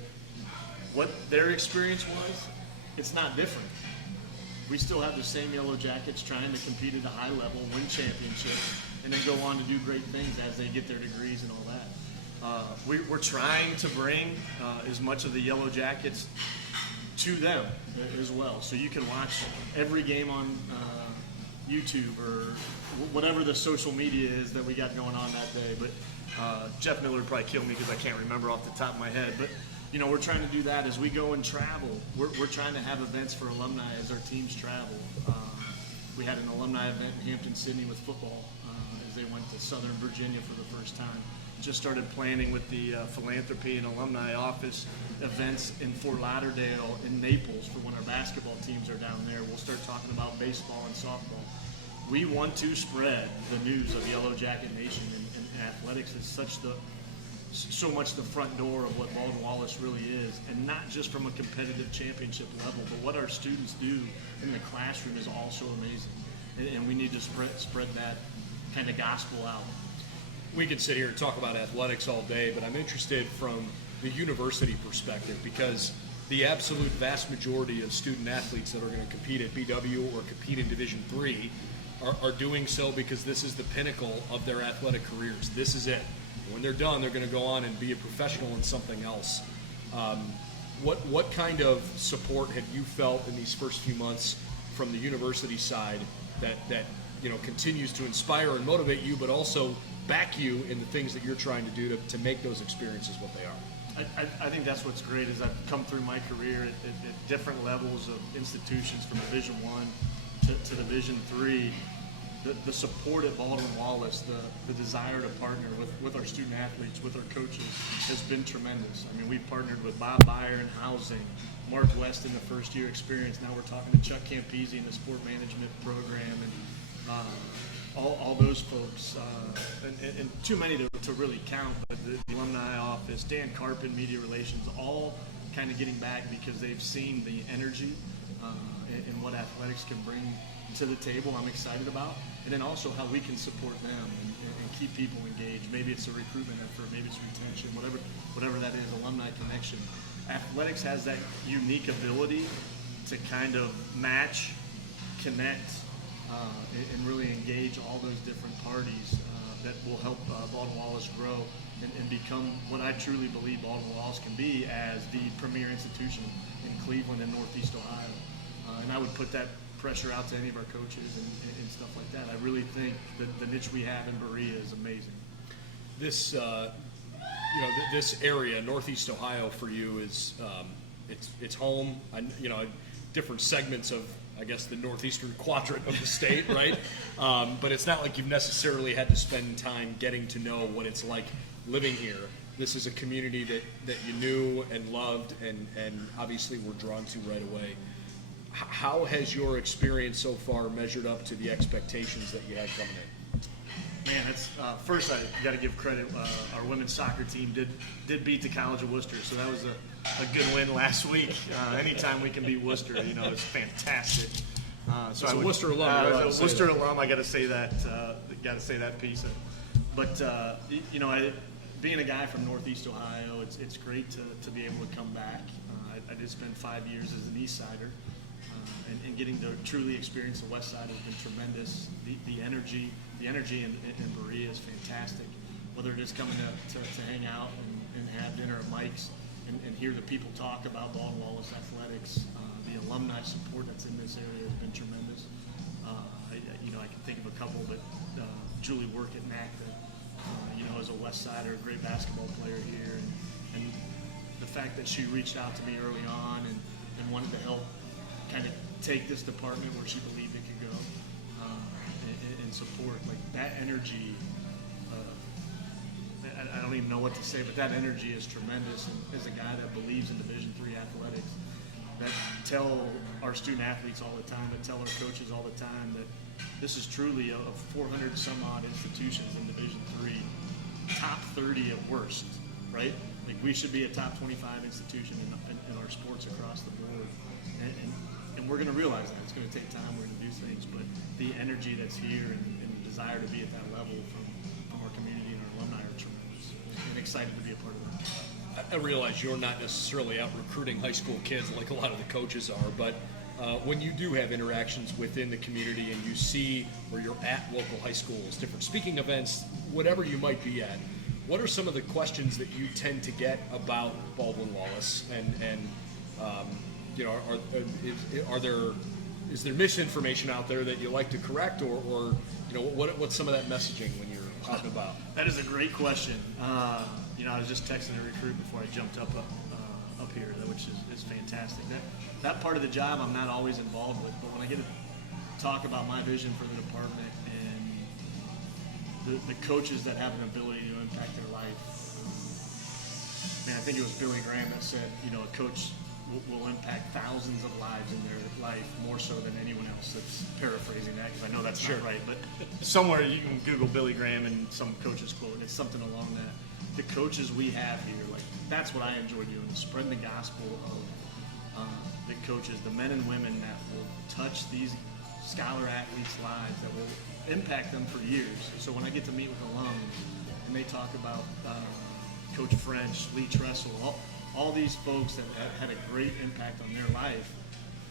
what their experience was, it's not different. We still have the same Yellow Jackets trying to compete at a high level, win championships, and then go on to do great things as they get their degrees and all that. We're trying to bring as much of the Yellow Jackets to them as well. So you can watch every game on YouTube or whatever the social media is that we got going on that day. But Jeff Miller would probably kill me because I can't remember off the top of my head. But we're trying to do that as we go and travel. We're trying to have events for alumni as our teams travel. We had an alumni event in Hampton, Sydney with football as they went to Southern Virginia for the first time. Just started planning with the philanthropy and alumni office events in Fort Lauderdale and Naples for when our basketball teams are down there. We'll start talking about baseball and softball. We want to spread the news of Yellow Jacket Nation, and athletics is so much the front door of what Baldwin-Wallace really is, and not just from a competitive championship level, but what our students do in the classroom is also amazing, and we need to spread that kind of gospel out. We can sit here and talk about athletics all day, but I'm interested from the university perspective, because the absolute vast majority of student athletes that are going to compete at BW or compete in Division III are doing so because this is the pinnacle of their athletic careers. This is it. When they're done, they're going to go on and be a professional in something else. What kind of support have you felt in these first few months from the university side that continues to inspire and motivate you, but also back you in the things that you're trying to do to make those experiences what they are? I think that's what's great is I've come through my career at different levels of institutions from Division I to Division III. The support at Baldwin-Wallace, the desire to partner with our student athletes, with our coaches, has been tremendous. I mean, we've partnered with Bob Byer in housing, Mark West in the first year experience. Now we're talking to Chuck Campese in the sport management program, and all those folks, and too many to really count, but the alumni office, Dan Carpin, media relations, all kind of getting back because they've seen the energy and what athletics can bring to the table. I'm excited about, and then also how we can support them and keep people engaged. Maybe it's a recruitment effort, maybe it's retention, whatever that is, alumni connection. Athletics has that unique ability to kind of match, connect, and really engage all those different parties that will help Baldwin-Wallace grow and become what I truly believe Baldwin-Wallace can be as the premier institution in Cleveland and Northeast Ohio. And I would put that pressure out to any of our coaches and stuff like that. I really think that the niche we have in Berea is amazing. This, this area, Northeast Ohio, for you is it's home. Different segments of, I guess, the northeastern quadrant of the state, right? But it's not like you've necessarily had to spend time getting to know what it's like living here. This is a community that you knew and loved and obviously were drawn to right away. How has your experience so far measured up to the expectations that you had coming in? Man, that's first I got to give credit. Our women's soccer team did beat the College of Worcester, so that was a good win last week. Anytime we can beat Worcester, it's fantastic. So a Worcester alum. As a Worcester alum, I got to say that. Piece. But being a guy from Northeast Ohio, it's great to be able to come back. I did spend 5 years as an East Sider. And getting to truly experience the West Side has been tremendous. The energy in Berea is fantastic. Whether it is coming to hang out and have dinner at Mike's and hear the people talk about Baldwin-Wallace athletics, the alumni support that's in this area has been tremendous. I can think of a couple, but Julie Work at NACDA, as a West Sider, a great basketball player here, and the fact that she reached out to me early on and wanted to help kind of take this department where she believed it could go and support. Like that energy, I don't even know what to say, but that energy is tremendous. And as a guy that believes in Division III athletics, that tell our student athletes all the time, that tell our coaches all the time that this is truly a 400 some odd institutions in Division III, top 30 at worst, right? Like we should be a top 25 institution in our sports across the board. And we're going to realize that. It's going to take time. We're going to do things. But the energy that's here and the desire to be at that level from our community and our alumni are tremendous. And excited to be a part of that. I realize you're not necessarily out recruiting high school kids like a lot of the coaches are, but when you do have interactions within the community and you see where you're at local high schools, different speaking events, whatever you might be at, what are some of the questions that you tend to get about Baldwin-Wallace and is there misinformation out there that you like to correct, or what's some of that messaging when you're talking about? That is a great question. I was just texting a recruit before I jumped up here, which is fantastic. That part of the job I'm not always involved with, but when I get to talk about my vision for the department and the coaches that have an ability to impact their life, I think it was Billy Graham that said, a coach will impact thousands of lives in their life more so than anyone else. That's paraphrasing that because I know that's not right, but somewhere you can Google Billy Graham and some coach's quote, and it's something along that. The coaches we have here, that's what I enjoy doing, spreading the gospel of the coaches, the men and women that will touch these scholar athletes' lives, that will impact them for years. So when I get to meet with alums and they talk about Coach French, Lee Tressel, all these folks that had a great impact on their life,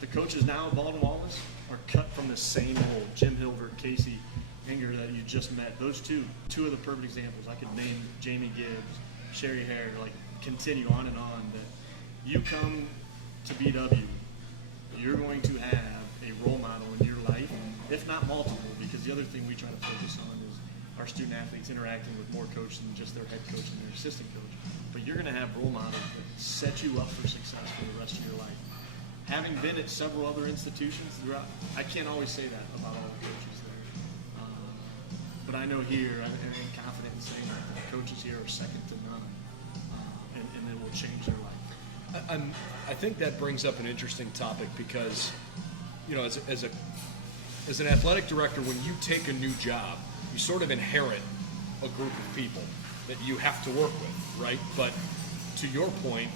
the coaches now at Baldwin Wallace are cut from the same mold. Jim Hilvert, Kacie, Ehinger that you just met, those two of the perfect examples. I could name Jamie Gibbs, Sherry Hare, continue on and on, that you come to BW, you're going to have a role model in your life, if not multiple, because the other thing we try to focus on is our student athletes interacting with more coaches than just their head coach and their assistant coach. But you're going to have role models that set you up for success for the rest of your life. Having been at several other institutions throughout, I can't always say that about all the coaches there. But I know here, and I'm confident in saying that the coaches here are second to none, and it will change their life. I think that brings up an interesting topic because, as an athletic director, when you take a new job, you sort of inherit a group of people that you have to work with, right? But to your point,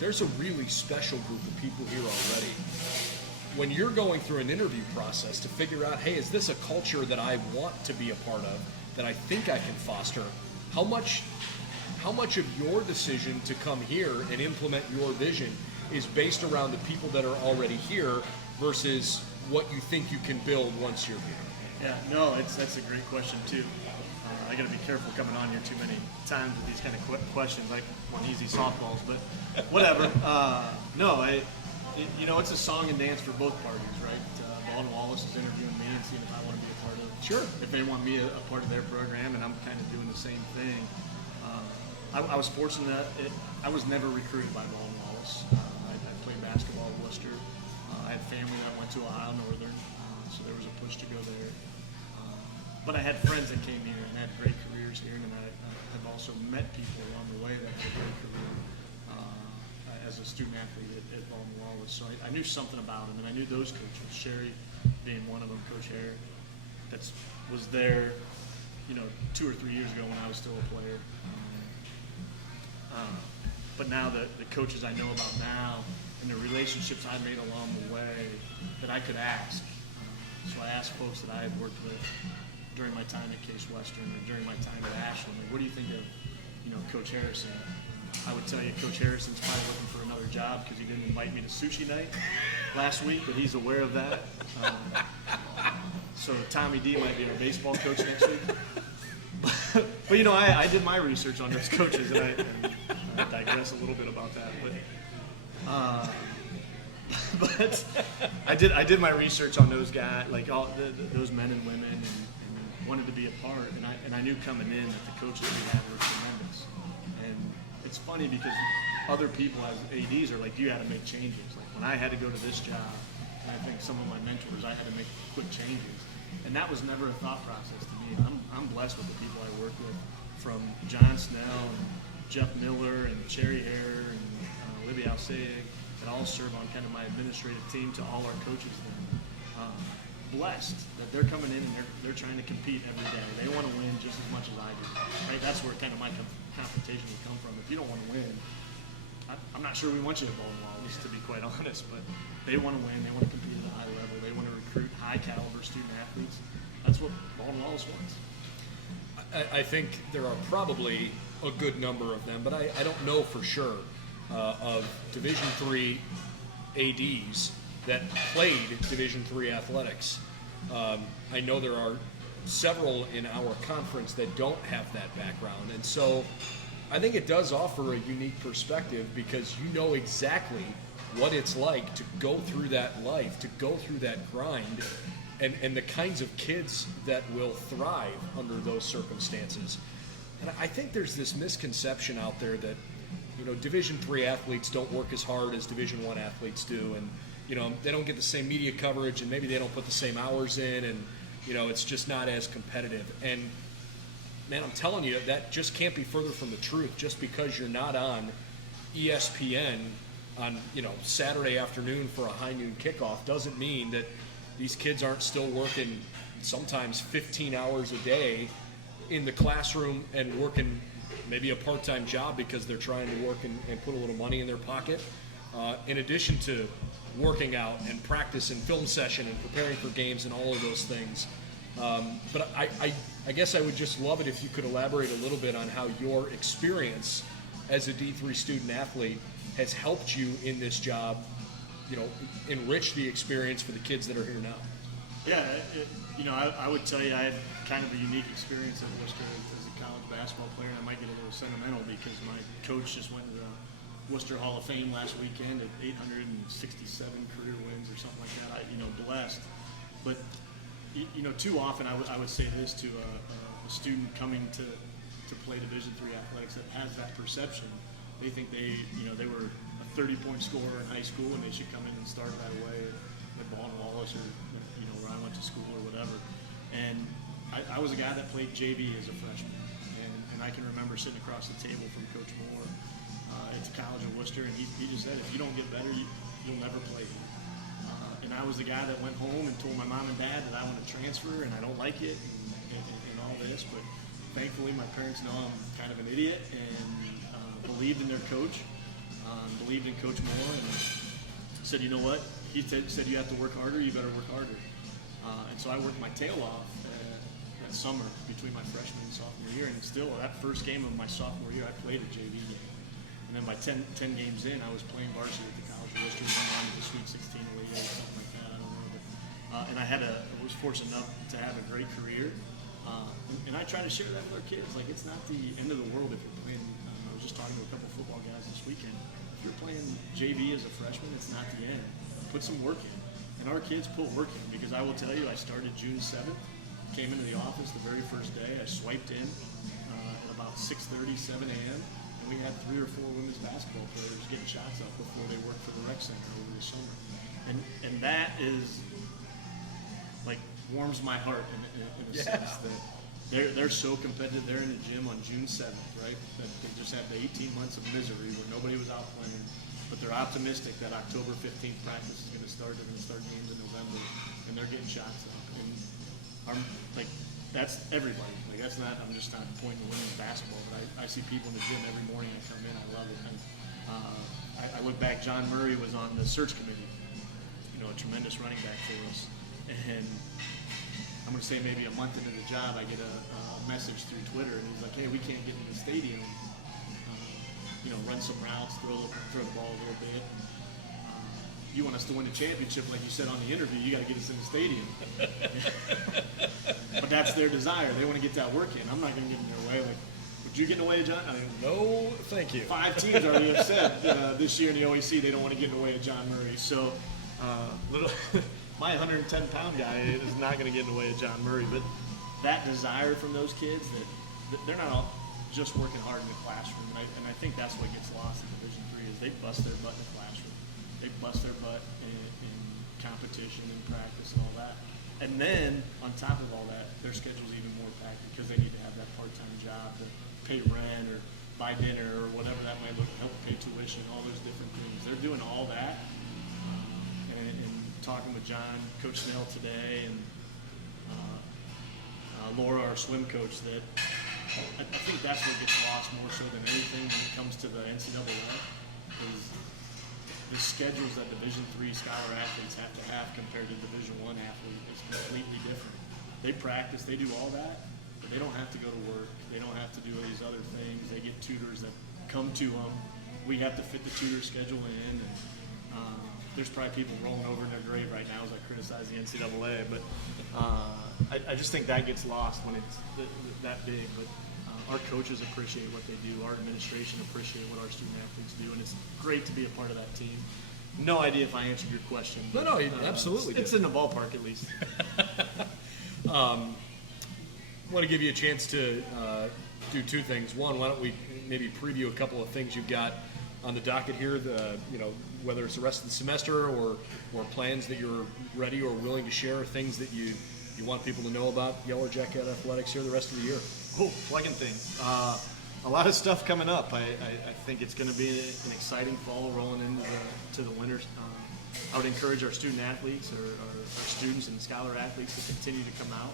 there's a really special group of people here already. When you're going through an interview process to figure out, hey, is this a culture that I want to be a part of, that I think I can foster, how much of your decision to come here and implement your vision is based around the people that are already here versus what you think you can build once you're here? Yeah, no, that's a great question too. I got to be careful coming on here too many times with these kind of questions. I want easy softballs, but whatever. It's a song and dance for both parties, right? Baldwin Wallace is interviewing me and seeing if I want to be a part of it. Sure. If they want me a part of their program, and I'm kind of doing the same thing. I was fortunate that I was never recruited by Baldwin Wallace. I played basketball at Worcester. I had family that went to Ohio Northern, so there was a push to go there. But I had friends that came here and had great careers here, and I've also met people along the way that had a great career as a student athlete at Baldwin Wallace. So I knew something about them, and I knew those coaches, Sherry being one of them, Coach Hare, that was there, 2 or 3 years ago when I was still a player. But now the coaches I know about now and the relationships I made along the way that I could ask. So I asked folks that I had worked with during my time at Case Western or during my time at Ashland, what do you think of, Coach Harrison? I would tell you Coach Harrison's probably looking for another job because he didn't invite me to sushi night last week, but he's aware of that. So Tommy D might be our baseball coach next week. But I did my research on those coaches, and I digress a little bit about that. But I did my research on those guys, all those men and women, and wanted to be a part. And I knew coming in that the coaches we had were tremendous. And it's funny because other people as ADs are like, you had to make changes. Like when I had to go to this job, and I think some of my mentors, I had to make quick changes. And that was never a thought process to me. I'm blessed with the people I work with, from John Snell and Jeff Miller and Sherry Hare and Libby Alseig, that all serve on kind of my administrative team, to all our coaches there. Blessed that they're coming in and they're trying to compete every day. They want to win just as much as I do. Right? That's where kind of my confrontation would come from. If you don't want to win, I'm not sure we want you at Baldwin Wallace, to be quite honest, but they want to win. They want to compete at a high level. They want to recruit high caliber student athletes. That's what Baldwin Wallace wants. I think there are probably a good number of them, but I don't know for sure of Division III ADs that played Division III athletics. I know there are several in our conference that don't have that background, and so I think it does offer a unique perspective because you know exactly what it's like to go through that life, to go through that grind, and the kinds of kids that will thrive under those circumstances. And I think there's this misconception out there that, Division III athletes don't work as hard as Division I athletes do, and they don't get the same media coverage, and maybe they don't put the same hours in, and it's just not as competitive. And man, I'm telling you, that just can't be further from the truth. Just because you're not on ESPN on Saturday afternoon for a high noon kickoff doesn't mean that these kids aren't still working sometimes 15 hours a day in the classroom and working maybe a part-time job because they're trying to work and put a little money in their pocket, in addition to working out and practice and film session and preparing for games and all of those things. But I guess I would just love it if you could elaborate a little bit on how your experience as a D3 student athlete has helped you in this job, enrich the experience for the kids that are here now. Yeah, I would tell you I had kind of a unique experience at Worcester as a college basketball player, and I might get a little sentimental because my coach just went to the Worcester Hall of Fame last weekend at 867 career wins or something like that. Blessed. But, too often I would say this to a student coming to play Division III athletics that has that perception. They think they were a 30-point scorer in high school and they should come in and start right away at Ball and Wallace or, where I went to school or whatever. And I was a guy that played JV as a freshman. And I can remember sitting across the table from Coach Moore at the College of Worcester, and he just said, if you don't get better, you'll never play here. And I was the guy that went home and told my mom and dad that I want to transfer and I don't like it and all this. But thankfully, my parents know I'm kind of an idiot and believed in their coach, believed in Coach Moore, and said, you know what? He said you have to work harder, you better work harder. And so I worked my tail off that summer between my freshman and sophomore year, and still that first game of my sophomore year, I played a JV game. And then by 10 games in, I was playing varsity at the College of Worcester, went on to the Sweet 16 Elite Eight, something like that, I don't know. But, and I was fortunate enough to have a great career. And I try to share that with our kids. Like, it's not the end of the world if you're playing. I was just talking to a couple of football guys this weekend. If you're playing JV as a freshman, it's not the end. Put some work in. And our kids put work in, because I will tell you, I started June 7th, came into the office the very first day. I swiped in at about 6:30, 7 a.m., and we had 3 or 4 women's basketball players getting shots up before they worked for the rec center over the summer. And that is, like, warms my heart in a sense that they're so competitive. They're in the gym on June 7th, right? That they just had the 18 months of misery where nobody was out playing. But they're optimistic that October 15th practice is going to start. They're going to start games in November, and they're getting shots up. And that's everybody. Like, that's not. I'm just not pointing to women's basketball, but I see people in the gym every morning. I come in. I love it. And I look back. John Murray was on the search committee. A tremendous running back for us. And I'm going to say maybe a month into the job, I get a message through Twitter, and he's like, "Hey, we can't get into the stadium. Run some routes, throw the ball a little bit. You want us to win the championship, like you said on the interview, you got to get us in the stadium." But that's their desire. They want to get that work in. I'm not going to get in their way. Like, would you get in the way of John? I mean, No, thank you. 5 teams already have said this year in the OEC they don't want to get in the way of John Murray. So my 110-pound guy is not going to get in the way of John Murray. But that desire from those kids, that they're not all just working hard in the classroom. And I think that's what gets lost in Division III is they bust their butt in the classroom. They bust their butt in competition and practice and all that. And then, on top of all that, their schedule's even more packed because they need to have that part-time job to pay rent or buy dinner or whatever that might look, help pay tuition, all those different things. They're doing all that. And talking with John, Coach Snell today, and Laura, our swim coach, that I think that's what gets lost more so than anything when it comes to the NCAA is the schedules that Division III scholar athletes have to have compared to Division I athlete is completely different. They practice, they do all that, but they don't have to go to work. They don't have to do these other things. They get tutors that come to them. We have to fit the tutor schedule in. And there's probably people rolling over in their grave right now as I criticize the NCAA, but I just think that gets lost when it's that big. But our coaches appreciate what they do. Our administration appreciate what our student athletes do, and it's great to be a part of that team. No idea if I answered your question. No, you absolutely It's did. in the ballpark at least. Want to give you a chance to do two things. One, why don't we maybe preview a couple of things you've got on the docket here, whether it's the rest of the semester or plans that you're ready or willing to share, things that you want people to know about Yellow Jacket athletics here the rest of the year. Oh, plugging things. A lot of stuff coming up. I think it's going to be an exciting fall rolling into the winter. I would encourage our student athletes, or our students and scholar athletes, to continue to come out.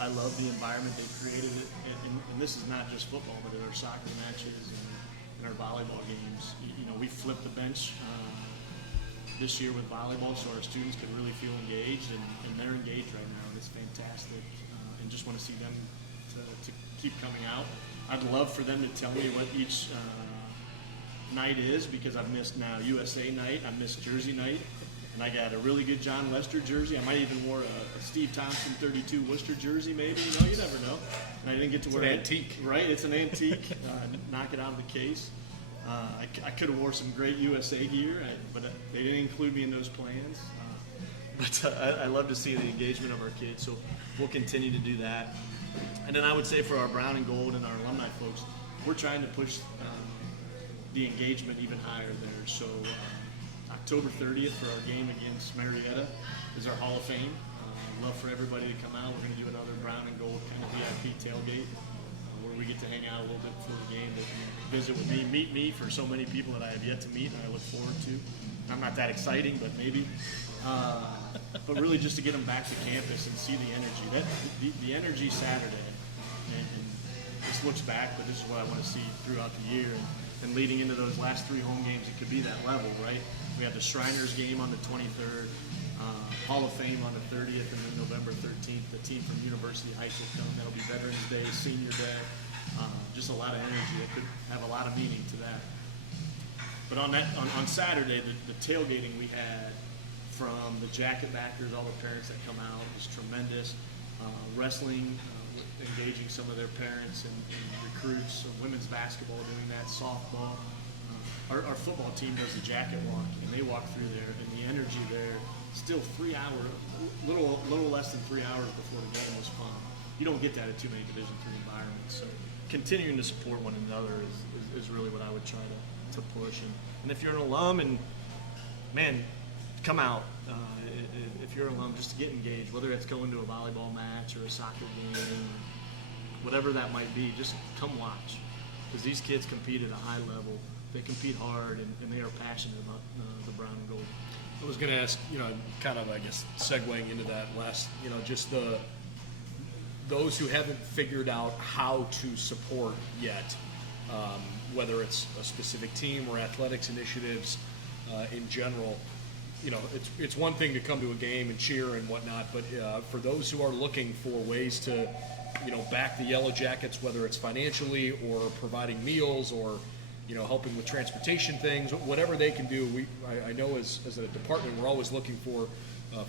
I love the environment they've created, and this is not just football, but at our soccer matches and our volleyball games. We flipped the bench this year with volleyball, so our students can really feel engaged, and they're engaged right now, and it's fantastic. And just want to see them to keep coming out. I'd love for them to tell me what each night is, because I've missed now USA night, I missed Jersey night, and I got a really good John Lester jersey. I might even wore a Steve Thompson 32 Worcester jersey, maybe. You never know. And I didn't get to wear an antique. Right, it's an antique. Knock it out of the case. I could have wore some great USA gear, but they didn't include me in those plans. But I love to see the engagement of our kids, so we'll continue to do that. And then I would say for our brown and gold and our alumni folks, we're trying to push the engagement even higher there. So October 30th for our game against Marietta is our Hall of Fame. I'd love for everybody to come out. We're going to do another brown and gold kind of VIP tailgate where we get to hang out a little bit before the game, to visit with me, meet me for so many people that I have yet to meet and I look forward to. I'm not that exciting, but maybe. But really just to get them back to campus and see the energy. The energy Saturday, and this looks back, but this is what I want to see throughout the year. And leading into those last three home games, it could be that level, right? We have the Shriners game on the 23rd, Hall of Fame on the 30th, and then November 13th, the team from University Heights will come. That'll be Veterans Day, Senior Day. Just a lot of energy. It could have a lot of meaning to that. But on Saturday, the tailgating we had from the jacket backers, all the parents that come out, was tremendous. Wrestling, engaging some of their parents and recruits. So women's basketball doing that, softball. Our football team does the jacket walk, and they walk through there, and the energy there, still 3 hours, little less than 3 hours before the game was fun. You don't get that at too many Division III environments. So continuing to support one another is really what I would try to push. And if you're an alum, and man, come out. If you're an alum, just to get engaged, whether it's going to a volleyball match or a soccer game, whatever that might be, just come watch. Because these kids compete at a high level. They compete hard, and they are passionate about the brown and gold. I was going to ask, kind of, I guess, segueing into that last, just those who haven't figured out how to support yet, whether it's a specific team or athletics initiatives in general. It's one thing to come to a game and cheer and whatnot, but for those who are looking for ways to, back the Yellow Jackets, whether it's financially or providing meals or, helping with transportation things, whatever they can do, I know as a department, we're always looking for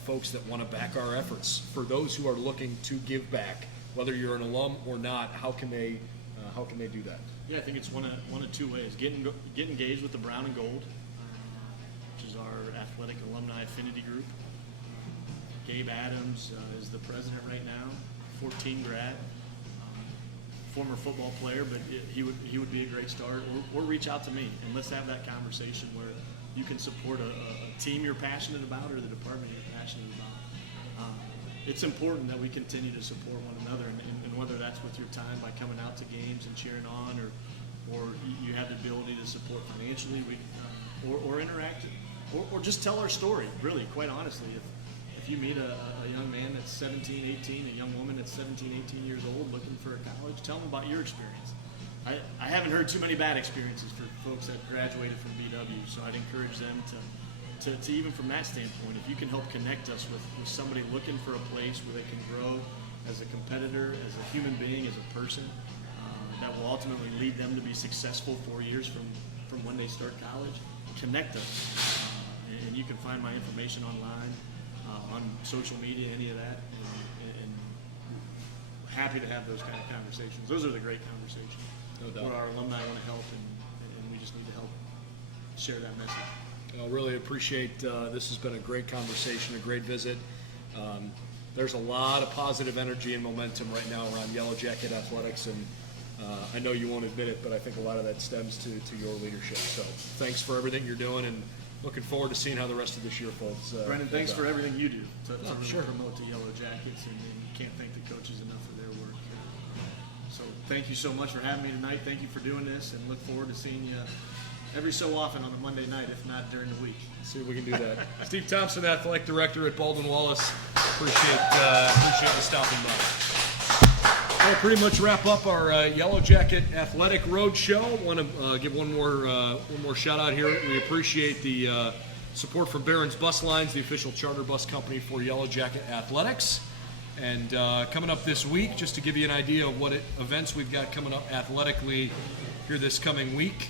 folks that want to back our efforts. For those who are looking to give back, whether you're an alum or not, how can they do that? Yeah, I think it's one of two ways. Get engaged with the brown and gold, which is our athletic alumni affinity group. Gabe Adams is the president right now, 14 grad, former football player, but he would be a great start. Or reach out to me and let's have that conversation where you can support a team you're passionate about or the department you're passionate about. It's important that we continue to support one another, and whether that's with your time by coming out to games and cheering on, or you have the ability to support financially, or interacting, or just tell our story. Really, quite honestly, if you meet a young man that's 17, 18, a young woman that's 17, 18 years old looking for a college, tell them about your experience. I haven't heard too many bad experiences for folks that graduated from BW, so I'd encourage them to even from that standpoint, if you can help connect us with somebody looking for a place where they can grow as a competitor, as a human being, as a person, that will ultimately lead them to be successful 4 years from when they start college, connect us. And you can find my information online, on social media, any of that, and happy to have those kind of conversations. Those are the great conversations. No doubt. Where our alumni want to help, and we just need to help share that message. I really appreciate this has been a great conversation, a great visit. There's a lot of positive energy and momentum right now around Yellow Jacket athletics, and I know you won't admit it, but I think a lot of that stems to your leadership. So thanks for everything you're doing, and looking forward to seeing how the rest of this year folds. Brendan, thanks for everything you do to really sure. promote the Yellow Jackets, and can't thank the coaches enough for their work. So thank you so much for having me tonight. Thank you for doing this, and look forward to seeing you every so often on a Monday night, if not during the week. See if we can do that. Steve Thompson, Athletic Director at Baldwin Wallace. Appreciate you stopping by. That'll pretty much wrap up our Yellow Jacket Athletic Road Show. Want to give one more shout out here. We appreciate the support from Barron's Bus Lines, the official charter bus company for Yellow Jacket Athletics. And coming up this week, just to give you an idea of what events we've got coming up athletically here this coming week.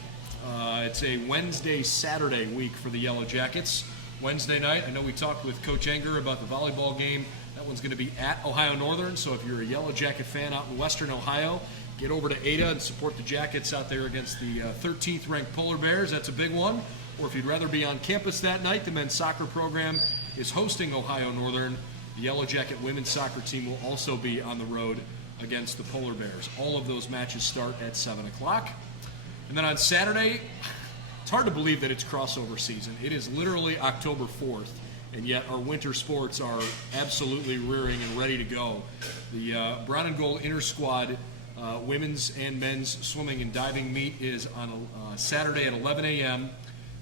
It's a Wednesday-Saturday week for the Yellow Jackets. Wednesday night, I know we talked with Coach Ehinger about the volleyball game. That one's going to be at Ohio Northern, so if you're a Yellow Jacket fan out in Western Ohio, get over to Ada and support the Jackets out there against the 13th ranked Polar Bears. That's a big one. Or if you'd rather be on campus that night, the men's soccer program is hosting Ohio Northern. The Yellow Jacket women's soccer team will also be on the road against the Polar Bears. All of those matches start at 7 o'clock. And then on Saturday, it's hard to believe that it's crossover season. It is literally October 4th, and yet our winter sports are absolutely rearing and ready to go. The Brown and Gold Inter-Squad women's and men's swimming and diving meet is on Saturday at 11 a.m.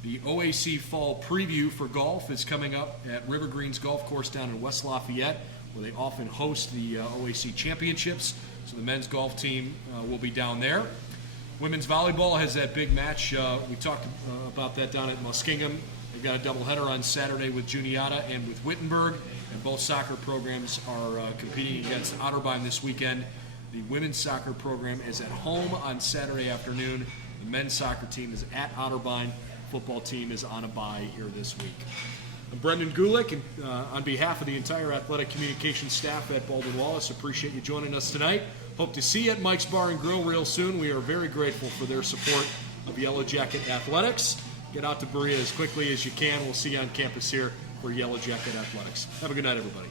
The OAC Fall Preview for golf is coming up at River Greens Golf Course down in West Lafayette, where they often host the OAC Championships. So the men's golf team will be down there. Women's volleyball has that big match. We talked about that down at Muskingum. They've got a doubleheader on Saturday with Juniata and with Wittenberg, and both soccer programs are competing against Otterbein this weekend. The women's soccer program is at home on Saturday afternoon. The men's soccer team is at Otterbein. Football team is on a bye here this week. I'm Brendan Gulick, and on behalf of the entire athletic communications staff at Baldwin Wallace, appreciate you joining us tonight. Hope to see you at Mike's Bar and Grill real soon. We are very grateful for their support of Yellow Jacket Athletics. Get out to Berea as quickly as you can. We'll see you on campus here for Yellow Jacket Athletics. Have a good night, everybody.